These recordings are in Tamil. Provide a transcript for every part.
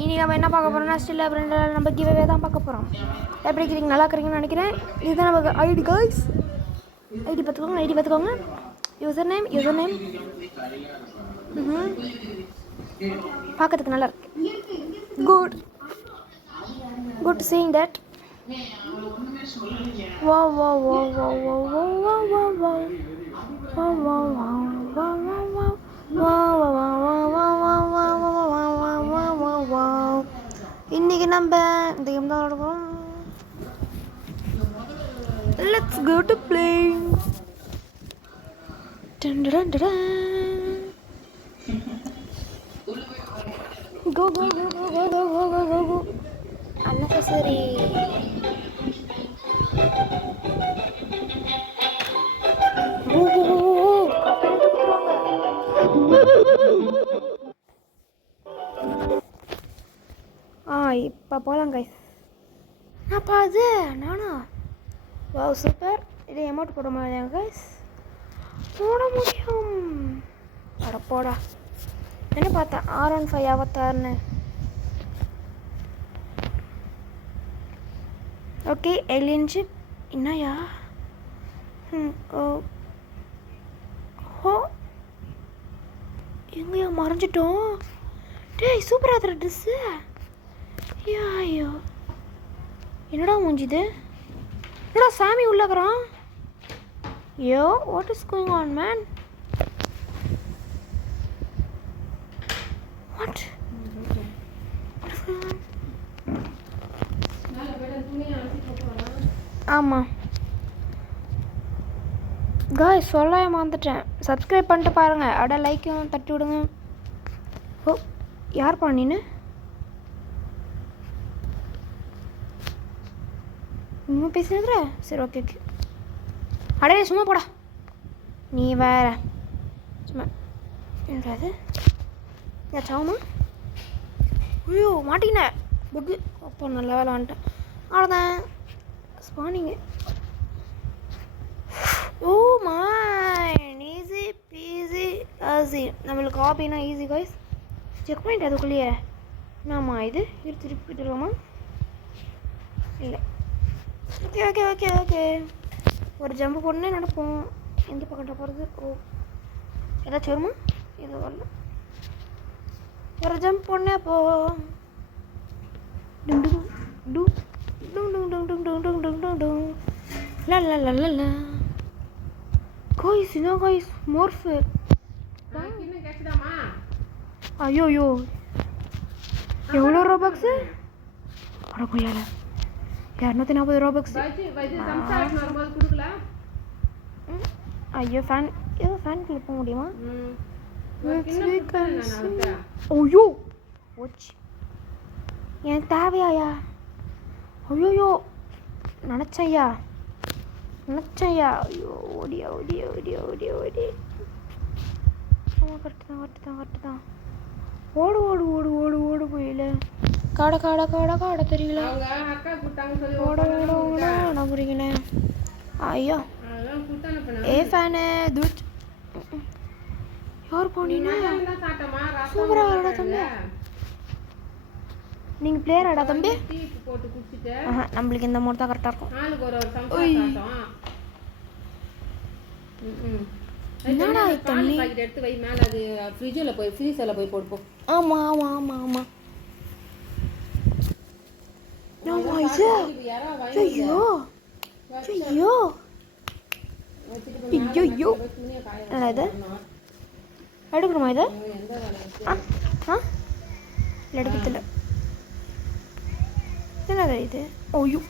இனி நம்ம என்ன பார்க்க போகிறோம்னா ஸ்டில் ஃப்ரெண்டில் நம்ம கிவ்வே தான் பார்க்க போகிறோம். எப்படி இருக்கிறீங்க? நல்லா இருக்கிறீங்கன்னு நினைக்கிறேன். இதுதான் நமக்கு ஐடி கைஸ். ஐடி பார்த்துக்கோங்க. யூசர் நேம் பார்க்கறதுக்கு நல்லா இருக்கு. Good seeing that. இன்னைக்கு நம்ம இந்த கேம் தான் விளாடுவோம். Let's go to play. Go. Unnecessary. இப்போ போகலாம் கைஸ். அப்பா அது நானா? வா சூப்பர். இது அமௌண்ட் போட முடியாது கைஸ். போட முடியும். போடா. என்ன பார்த்தேன் R15 அவத்தார்னு. ஓகே ஏலியன் ஷிப் என்னையா? எங்கேயா மறைஞ்சிட்டோம்? டேய் சூப்பராக இருக்கிற ட்ரெஸ்ஸு. ஐயோ என்னடா மூஞ்சிது? என்னடா சாமி உள்ளகிறான்? Yo what is going on man? What ஆமாம் காய்ஸ் சொல்ல மறந்துட்டேன். சப்ஸ்கிரைப் பண்ணிட்டு பாருங்கள். அட லைக்கும் தட்டி விடுங்க. ஓ யார்ப்பா நீனு? இன்னும் பேசுனதுல சரி ஓகே. அடையே சும்மா போடா. நீ வேற சும்மா என்னது ஏச்சாவுமா? ஐயோ மாட்டிக்கினேன் புக்கு. அப்போ நல்லா வேலை வந்துட்டேன். அவ்வளோதான் ஸ்பானிங்கு. ஓ மைன் ஈஸி பீஸி ஈஸி. நம்மளுக்கு காப்பினா ஈஸி காய்ஸ். செக் பாயிண்ட் அதுக்குள்ளேயே என்னம்மா இது? திருப்பிட்டுருவோமா? இல்லை ஓகே. ஒரு ஜம்பு போடனே நடப்போம். எந்த பக்கம்ட்ட போகிறது? ஓ ஏதாச்சும் வருமா? எதுவும் வரல. ஒரு ஜம்ப் போடனே போ. காய்ஸ் என்ன காய்ஸ் மோர்ஃபு. ஐயோ எவ்வளோ ரோபக்ஸு? அட கொய்யால 240 ரோபக்ஸ். ஐயோ ஃபேன் ஏதோ ஃபேனுக்குள்ளே போக முடியுமா? ஐயோ ஓச்சு எனக்கு தேவையாயா? ஐயோ நினச்சையா. ஐயோ ஓடியா. ஆமாம் கரெக்டு தான். ஓடு போயில. காடை தெரியல. ஓட நான் புரியல. ஐயோ ஏ ஃபேனு தூட். யார் போனீங்க? சூப்பராக வரடா தம்பி. நீங்கள் பிளேயர் ஆடா தம்பி? நம்மளுக்கு இந்த மோட் தான் கரெக்டாக இருக்கும். என்னடா தண்ணி எடுத்து வை மேலே. அது ஃப்ரீசரில் போய் போடுப்போம். ஆமாம் ஐயோ என்னடா இது? எடுக்கணுமா இது? எடுக்கல. என்னடா இது? ஐயோ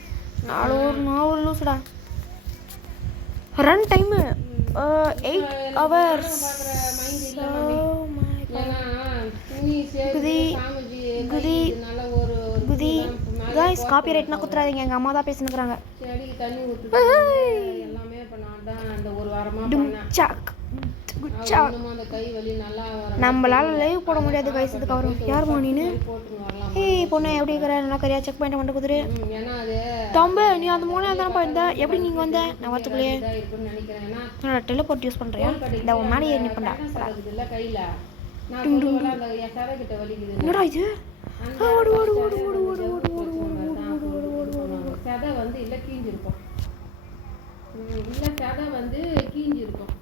நான் லூசுடா. Run time 8 hours. குதி காய்ஸ் காப்பிரைட்னா குத்துறாதீங்க. எங்கள் அம்மா தான் பேசினுக்குறாங்க. நம்மளால லைவ் போட முடியாது கைஸ். இதுக்கு வரும் யார் போனீன்னு? ஏய் பொண்ணு எப்படி இருக்கிற? நல்லா கரியா செக் பண்ணிட்டு மட்டும் குதிரு தம்பு. நீ அந்த மூணு தானே போயிருந்த. எப்படி நீங்கள் வந்த? நான் வரத்துக்குள்ளேயே டெலிபோர்ட் யூஸ் பண்ணுறியா? இந்த உன் மேலே ஏறி நிற்பண்டா. என்னடா இது? ஓடு ஓடு ஓடு ஓடு ஓடு ஓடு ஓடு ஓடு ஓடு ஓடு ஓடு சதை வந்து இல்லை கீஞ்சிருக்கும். இல்லை சதை வந்து கீஞ்சிருக்கும்.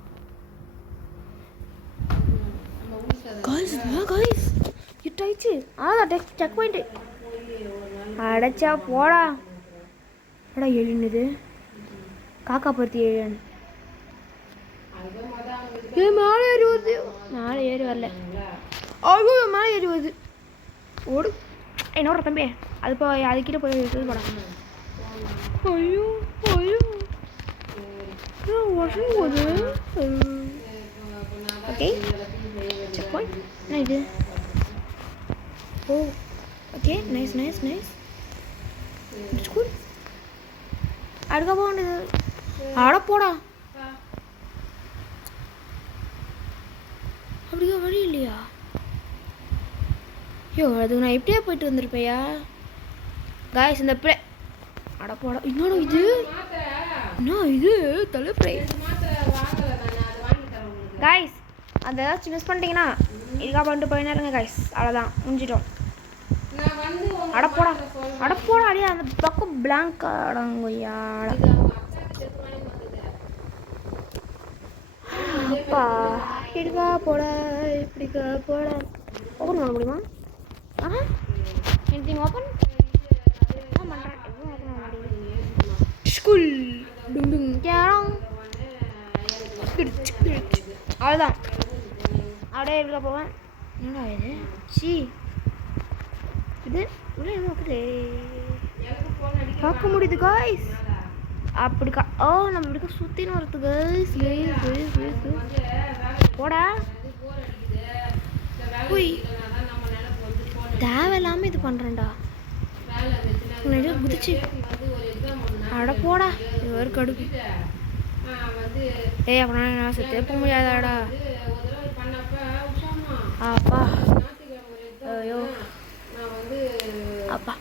கைஸ் ஹிட் ஆயிடுச்சு. அதான் செக் பாயிண்ட். அடைச்சா போடா. எடா எழுந்தது காக்கா பருத்தி எழுன்னு மேலே ஏறி வருது. மேலே ஏறி வரல. ஐயோ மேலே ஏறி வருது. ஓடு என்னோட தம்பி அது போய் அதுக்கிட்ட போய் இது போட. ஐயோ ஐயோ வாஷிங் போகுது. Okay check point. என்ன இது? Oh okay nice nice nice. It's good. அடுக்க போக வேண்டியது. ஆட போடா. அப்படியா வழி இல்லையா? ஐயோ அது நான் எப்படியா போயிட்டு வந்திருப்பேயா காய்ஸ். இந்த பிளே அட போடா. என்னோட இது என்ன இது தலைப்பிளே காய்ஸ். அந்த ஏதாச்சும் மிஸ் பண்ணிட்டீங்கன்னா இதுக்காக பண்ணிட்டு போயினா இருங்க காய்ஸ். அவ்வளோதான் முடிஞ்சிட்டோம். அடப்போடா அடப்போடா அடியா. அந்த பக்கம் பிளாங்க் அடங்கொய்யா. அப்பா எடுக்கா போட இப்படிக்கா போட. ஓப்பன் பண்ண முடியுமா? ஆஹா எனிதிங் ஓப்பன் பண்ணுறேன். எதுவும் ஓப்பன் பண்ண மாட்டேங்குது. ஸ்கூல் டும் டும் கேரம் அவ்வளோதான். அப்படியே எடுக்க போவேன். என்னடா இது? சி இது உள்ள என்ன இருக்குது பார்க்க முடியுது காய்ஸ். அப்படிக்கா ஓ நம்ம இப்படிக்கா சுற்றின்னு வருது காய்ஸ். போடா போய் தேவையில்லாமல் இது பண்ணுறேன்டா. குதிச்சு அட போடா. இது ஒரு கடுப்பு. ஏய் அப்படின்னா நான் செத்தே போக முடியாதாடா. அப்பா ஐயோ அப்பா.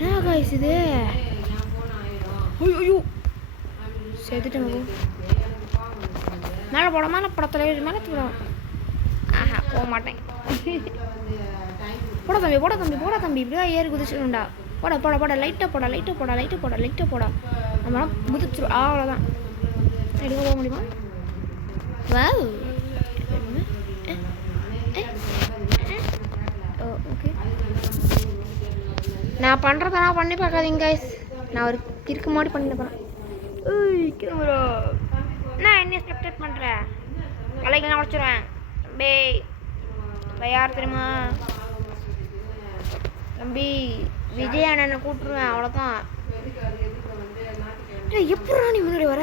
என்ன காய்ஸ் இது? ஐயோ சேர்த்துட்டேன். மேலே போட மேலே படத்துல மேலே போடும். ஆஹா போக மாட்டேன். போட தம்பி போட தம்பி போட தம்பி. இப்படிதான் ஏறி குதிச்சிடும்டா. போட போட போட லைட்டாக போட லைட்டாக போட லைட்டாக போட லைட்டாக போட. நம்மளாம் குதிச்சிடும். அவ்வளோதான். எடுக்க போக முடியுமா? வா ஓகே. நான் பண்ணுறத நான் பண்ணி பார்க்காதீங்க கைஸ். நான் ஒரு கிறுக்கு மாதிரி பண்ணி போகிறேன். கேமரா நான் என்ன சப்ஸ்கிரைப் பண்ணுறேன். கலைக்கு நான் உடச்சிருவேன் தம்பி. யார் தெரியுமா தம்பி? விஜய் அண்ணனை கூப்பிட்டுருவேன். அவ்வளோதான். எப்படா நீ முன்னாடி வர?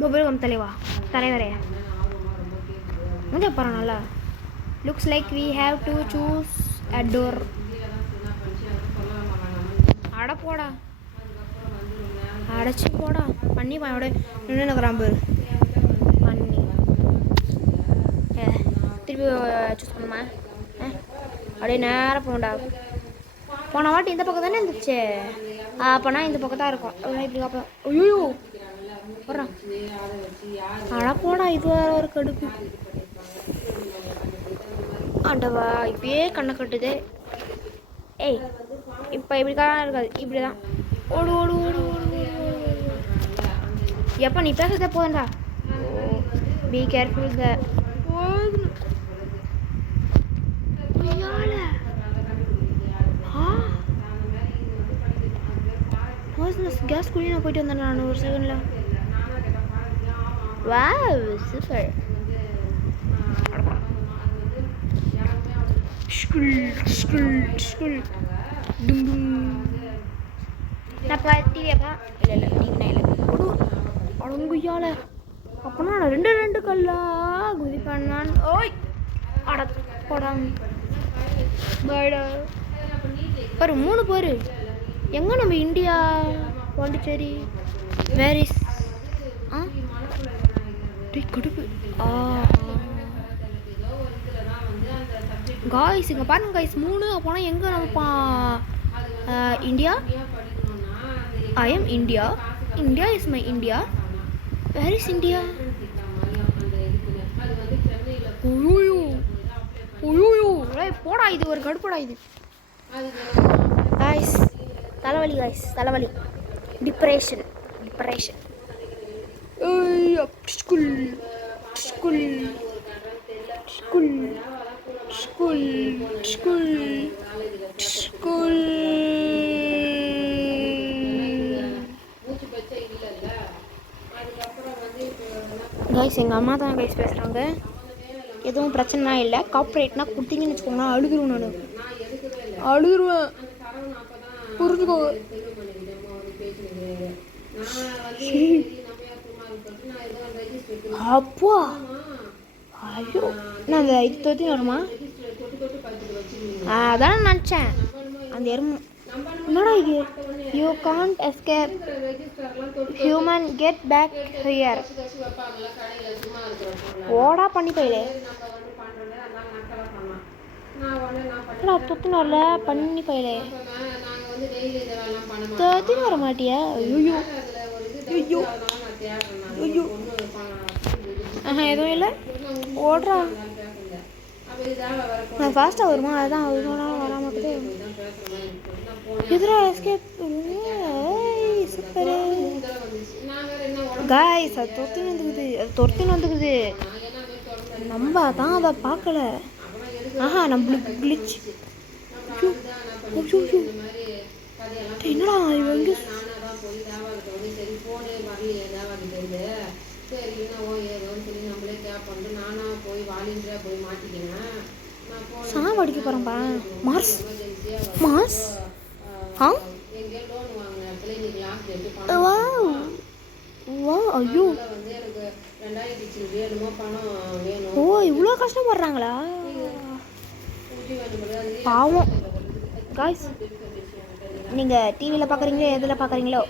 பபுல்கம் தலைவரே இங்கே போகிறோம். நல்லா looks like we have to choose a door. அட போடா அடைச்சி போடா. பண்ணி பாயோட நின்று நகரான் பேர் பண்ணி. திருப்பி சூஸ் பண்ணுமா? அப்படியே நேராக போகண்டா. போன வாட்டி இந்த பக்கம் தானே இருந்துச்சு. அப்போனா இந்த பக்கம் தான் இருக்கும். இப்படி பார்ப்போம். ஐயோ போடுறான். அட போடா. இது வேற ஒரு கடுப்பு. ஆண்டவா இப்பயே கண்ணை கட்டுது. ஏய் இப்போ இப்படிக்கான இருக்காது. இப்படி தான் ஓடு ஓடு ஓடு ஓடு. எப்போ நீ பேசுறத போதுண்டா. Be careful. கேஸ் குழி நான் போயிட்டு வந்தேன் நான் ஒரு செகண்டில். Wow super. நான் டிவியாப்பா இல்லை டிவி இல்லை அடங்குயால. அப்போனா நான் ரெண்டு கல்லா குதி பண்ணான். ஓய் அட போடாம பாரு 3 பேர். எங்கே நம்ம இந்தியா பாண்டிச்சேரி வேரிஸ் கடுப்பு. காய்ஸ் இங்கே பாருங்க காய்ஸ் 3. அப்போனா எங்கே நம்ம India? I am India. India is my India. Where is India? போடா இது ஒரு கடுப்படா இது காய்ஸ். தலைவலி காய்ஸ், தலைவலி. Depression. School school school school school school. Guys எங்கள் அம்மா தான் கைஸ் பேசுகிறாங்க. எதுவும் பிரச்சனைனா இல்லை. கார்ப்பரேட்னா கொடுத்தீங்கன்னு வச்சுக்கோங்களேன், அழுதுருவேன். நான் அழுதுருவேன், புரிஞ்சுக்கோங்க. அப்பா ஐயோ, நான் அந்த இது தொத்தி வருமா அதான் நினச்சேன். அந்த எறும்பு என்னடா இது? You can't escape human, get back here. ஓடா பண்ணி போயிலே தொத்துன்னு வரல, பண்ணி போயிலே தொத்தின்னு வர மாட்டியா? ஐயோ ஐயோ ஐயோ. எதுவும் இல்லை, ஓடுறா. நான் ஃபாஸ்ட்டாக வருமா? அதுதான் அவ்வளோ வராமல் இருக்குது. எதிரா எஸ்கேப். Super guys. அது தொத்தின்னு வந்துக்குது. நம்ம தான் அதை பார்க்கல. நம்மளுக்கு கிளிச். என்னடா இவங்க சாவடிக்க போகிறேன்ப்பா. Mars mass. ஐயோ ஓ, இவ்வளோ கஷ்டப்படுறாங்களா பாவம். காய்ஸ் நீங்கள் டிவியில் பார்க்குறீங்களோ எதில் பார்க்குறீங்களோ,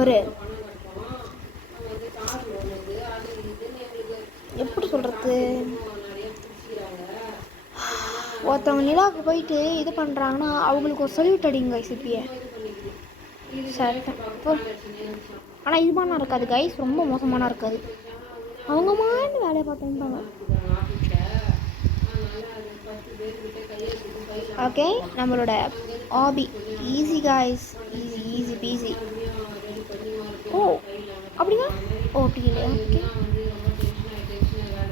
ஒரு எப்படி சொல்கிறது, ஒருத்தவங்க நிலாவுக்கு போயிட்டு இது பண்ணுறாங்கன்னா அவங்களுக்கு ஒரு சொல்யூட் அடிங்க கைஸ். இப்பயே சரி. ஆனால் இது மாதிரிலாம் இருக்காது கைஸ், ரொம்ப மோசமான இருக்காது. அவங்க மாதிரி வேலையை பார்த்துருப்பாங்க. ஓகே, நம்மளோட hobby easy guys, easy easy peasy. Oh அப்படியா? ஓ அப்படி இல்லையா? ஓகே,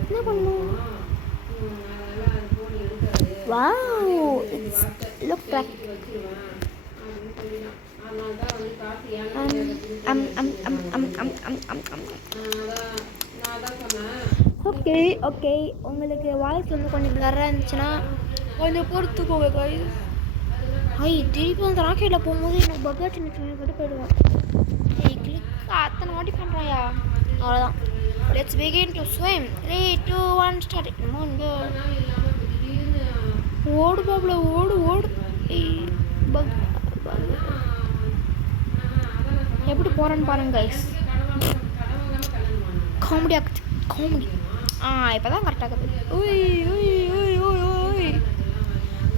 என்ன பண்ணணும்? Wow, it's look like okay okay. உங்களுக்கு வாய்ஸ் வந்து கொஞ்சம் பிளராக இருந்துச்சுன்னா கொஞ்சம் பொறுத்துக்கோங்க கைஸ். திருப்பி அந்த ராக்கெட்டில் போகும்போது எனக்கு பக்கா சின்ன சின்ன கட்டு போயிடுவேன். கிளிக் அத்தனை வாட்டி பண்ணுறாயா? அவ்வளோதான். Let's begin to swim. 3, 2, 1 start. ஓடு பாப்ல, ஓடு ஓடு. எப்படி போகிறேன்னு பாருங்க கைஸ். Comedy ஆக்குது, comedy. இப்போ தான் கரெக்டாக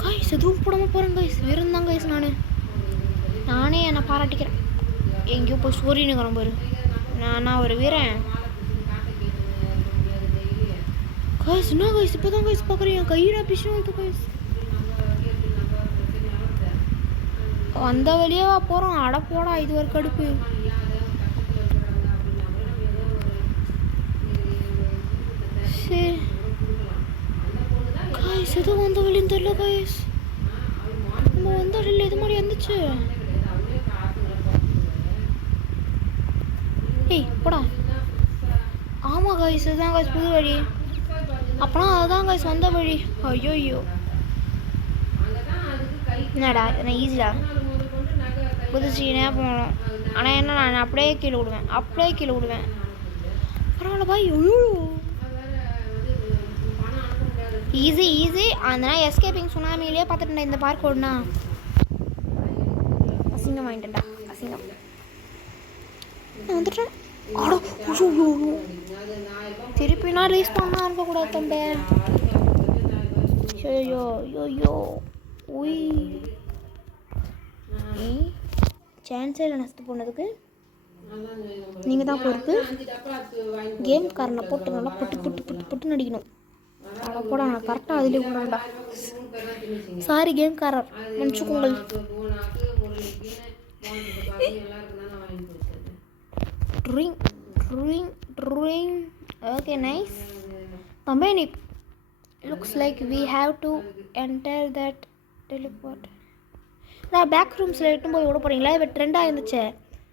கைஸ். எதுவும் போடாமல் போகிறேன் கைஸ். வெறும் கைஸ். நானே என்னை பாராட்டிக்கிறேன். எங்கேயோ போய் சூரியனுக்கிறேன் பாரு. நான் ஒரு வீரன் கைஸ். என்ன கைஸ் இப்போ தான் கைஸ் பார்க்குறேன். கையில பிஷன் வந்து கைஸ் அந்த வழியாவா போகிறோம்? அட போடா, இது ஒரு கடுப்பு. சரி கைஸ், எதுவும் வந்த வழின்னு தெரியல கைஸ். நம்ம வந்த வழியில் இது மாதிரி வந்துச்சு. போடா. ஆமாம் கைஸ், இதுதான் கைஸ் புது வழி. அப்போனா அதுதான் கைஸ் வந்த வழி. ஐயோ என்னடா, நான் ஈஸிடா புதுச்சினே போகணும். ஆனால் என்ன, நான் அப்படியே கீழே விடுவேன். பரவாயில்ல பாய். ஐயோ ஈஸி. அந்த எஸ்கேப்பிங் சுனாமியிலே பார்த்துட்டேன் இந்த பார்க் ஓடுனா. அசிங்கம் வாங்கிட்டேன்டா, அசிங்கம். நான் வந்துட்டேன். திருப்பினா ரீஸ் பண்ணா இருக்கக்கூடாது தம்பி. ஐயோ உய், சான்ஸே இல்லை நஷ்டம் போனதுக்கு. நீங்கள் தான் பொறுப்பு. கேம் காரனை போட்டு நல்லா புட்டு நடிக்கணும். அதை போட நான் கரெக்டாக அதிலே போடணும்டா. பேர் தான் திணிச்சிங்க. சாரி கேம்காரர் அது மன்னிச்சுக்கோங்கள். பூனாக்கு முரளிக்குன்னு போனதுக்கு பார்த்து எல்லாருக்கும் தான் வாங்கி கொடுத்தது. Drink drink drink. Okay nice. தம்பி நீ looks like we have to enter that teleport. நான் பேக் ரூம்ஸில் எட்டும் போது விட போகிறீங்களா? இப்போ ட்ரெண்டாக இருந்துச்சு.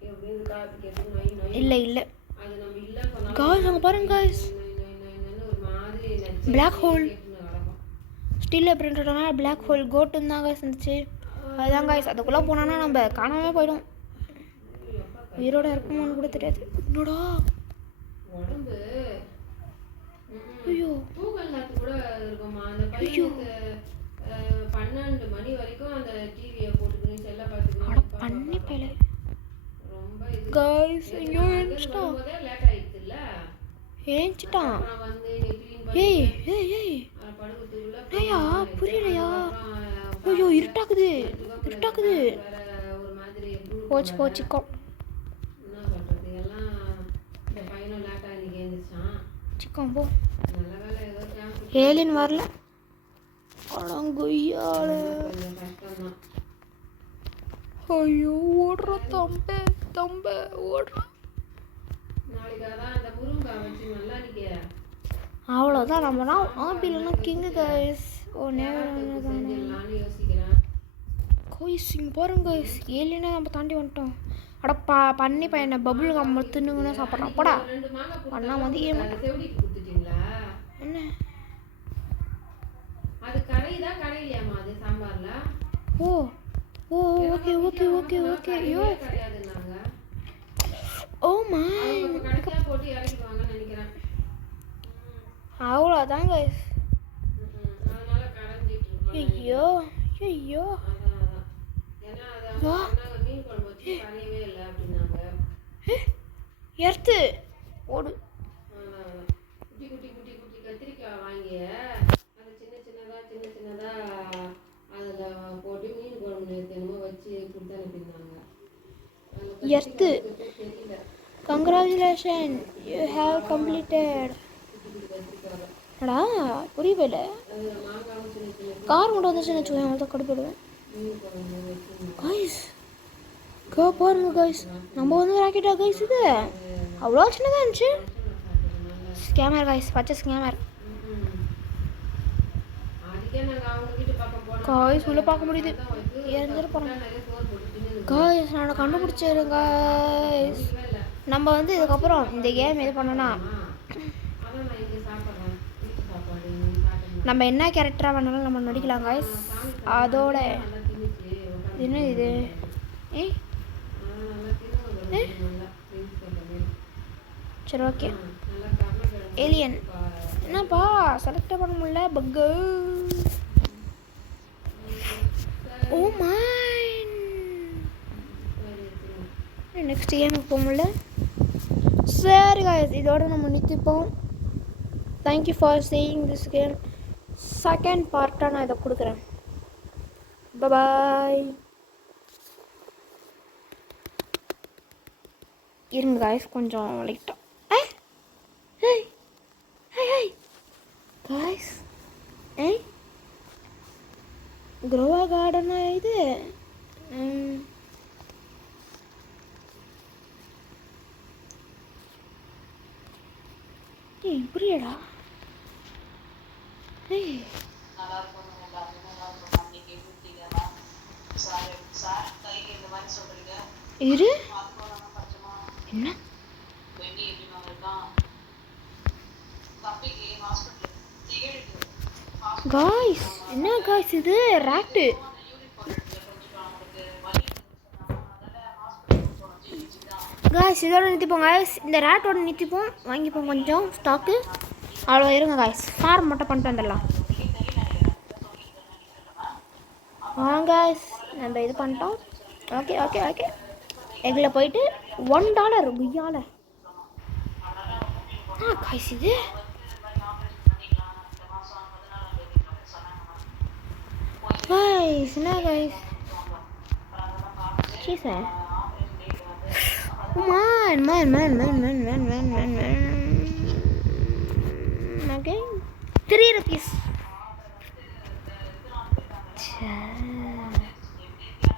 எப்படின்னு காப்பி கேட்டு நொய் நொய். இல்லை இல்லை அது நம்ம இல்லை சொன்னாலும் காய்ஸ் அங்கே பாருங்க காய்ஸ். நொய் நொய் நொய்ன்னு ஒரு மாதிரி நச்சு பிளாக் ஹோல் கேட்டுன்னு கிடக்கும். ஸ்டில் பிரிண்டட்னா பிளாக் ஹோல் கோட்டுன்னு தான் காய்ஸ் இருந்துச்சு. அதுதான் காய்ஸ் அதுக்குள்ளே போனோன்னா நம்ம காணாமே போயிடும். உயிரோட இருக்குமான்னு கூட தெரியாது. என்னடா உடம்பு ஐயோ தூங்கல் நேரத்து கூட இருக்குமா அந்த பையனுக்கு 12 மணி வரைக்கும் அந்த டிவியை போட்டுக்கின்னு செல்ல பார்த்துக்கின்னு பண்ணி பையல ரொம்ப இது காய்ஸ். ஐயோ ஏஞ்சிட்டான் போதே லேட் ஆயிடுச்சுல்ல. ஏஞ்சிட்டான். அப்புறம் வந்து நீ க்ளீன் ஏய் பண்ணி ஏய் ஏய் படுக்கிறதுக்குள்ள ஐயா புரியலையா? ஐயோ இருட்டாக்குது இருட்டாக்குது. ஒரு மாதிரி போச்சு போச்சுக்கோ. என்ன பண்ணுறது எல்லாம் இந்த பையனும் லேட்டாக இன்னைக்கு எழுந்திரிச்சான். சிக்கன் போ. நல்ல வேலை ஏதோ கேம்ப் ஏலின் வரல. அடங்கொய்யால. கொஞ்சம் கஷ்டம்தான். ஐயோ ஓடுற தம்பே தம்பே ஓடுற. நாளைக்கு அதான் அந்த முருங்கை வச்சு நல்லா நிற்க அவ்வளோதான் நம்மனா ஆப்பிள்னா கிங்கு கைஸ். ஓ நேரம் செஞ்சிடலான்னு யோசிக்கிறேன். கோயிஸ் இங்கே பாருங்க கைஸ். ஏலியனே நம்ம தாண்டி வந்துட்டோம். அட பண்ணி பையனை பபுள் கம் தின்னுங்கன்னு சாப்பிட்றான். போடா 2 மாங்காய் பண்ணா வந்து ஏன் அதை செவடிக்கு கொடுத்துட்டீங்களா? என்ன அது கரையுதான் கரையிலையாமா அது சாம்பார்ல? ஓ ஓ ஓகே ஓகே ஓகே ஓகே ஐயோ கரையாதுன்னாங்க. ஓ மை அவங்க கடைசியா போட்டு இறக்கிடுவாங்கன்னு நினைக்கிறேன். அவ்வளோதான் கைஸ். அதனால கரைஞ்சிட்டு இருக்கோம். ஐயோ ஐயோ அதான் ஏன்னா அது அவங்க சொன்னாங்க மீன் குழம்பு வச்சு கரையவே இல்லை அப்படின்னாங்க. எர்த்து ஓடு. குட்டி குட்டி குட்டி குட்டி கத்திரிக்காய் வாங்கி அது சின்ன சின்னதா அதில் போட்டு மீன் குழம்பு என்னமோ வச்சு கொடுத்து அனுப்பியிருந்தாங்க. எர்த்து தெரியல. Congratulation you have completed. அடா புரியல. அது மாங்காவும் சின்ன சின்ன கார் மட்டும் வந்துச்சுன்னு வச்சுக்கோங்க அவன் தான் கடுப்பிடுவேன். மீன் குழம்பு வச்சு கைஸ் பாருங்க கைஸ். நம்ம வந்து ராக்கெட்டா கைஸ் இது அவ்வளோ சின்னதாக இருந்துச்சு. ஸ்கேமர் கைஸ் பச்சை ஸ்கேமர். அதுக்கே நாங்கள் அவங்க வீட்டு பக்கம் போனோம். காய்ஸ் உள்ளே பார்க்க முடியுது. இறந்துட்டு போகிறோம் நிறைய சோறு போட்டு காய்ஸ். நான் கண்டுபிடிச்சிடுறேன் காய்ஸ். நம்ம வந்து இதுக்கப்புறம் இந்த கேம் இது பண்ணோன்னா அதான் நான் இங்கே சாப்பிட்றேன் வீட்டு சாப்பாடு சாப்பிட்றேன். நம்ம என்ன கேரக்டராக வேணாலும் நம்ம நடிக்கலாம் காய்ஸ். அதோட நல்லா திணிச்சு என்ன இது ஏய் நல்லா தின்னு நல்லா ஃப்ரெண்ட்ஸ் பண்ணுறது. சரி ஓகே. நல்லா கருணக்கிழங்கு ஏலியன் என்னப்பா செலக்ட் பண்ண முடியல பக்கு. ஓ மைன். நெக்ஸ்ட் கேமுக்கு போக முடியல. சரி காய்ஸ் இதோட நம்ம நிறுத்திப்போம். Thank you for seeing this game. Second பார்ட்டாக நான் இதை கொடுக்குறேன். பாய். இருங்க காய்ஸ் கொஞ்சம் லைட்டாக காய்ஸ். ஏய் குரோவா கார்டனா இது? புரியடா. ஏய் இரு என்ன காய்ஸ் என்ன காய்ஸ் இது ராட்டு. காய்ஸ் இதோட நிறுத்திப்போம் காய்ஸ். இந்த ரேட்டோட நிறுத்திப்போம். வாங்கிப்போம் கொஞ்சம் ஸ்டாக்கு. அவ்வளோ இருங்க காய்ஸ். ஃபார்ம் மட்டும் பண்ணிட்டு வந்துடலாம். காய்ஸ் நம்ம இது பண்ணிட்டோம். Okay okay okay. எகில் போயிட்டு $1 குய்யால. காய்ஸ் இது காய்ஸ் என்ன guys cheese okay 3 rupees.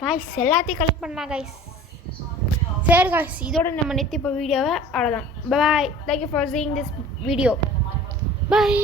Guys எல்லாத்தையும் கலெக்ட் பண்ணலாம் காய்ஸ். சரி காய்ஸ், இதோட நம்ம நிறுத்தி இப்போ வீடியோவை அவ்வளோதான். Bye. Thank you for seeing this video. Bye.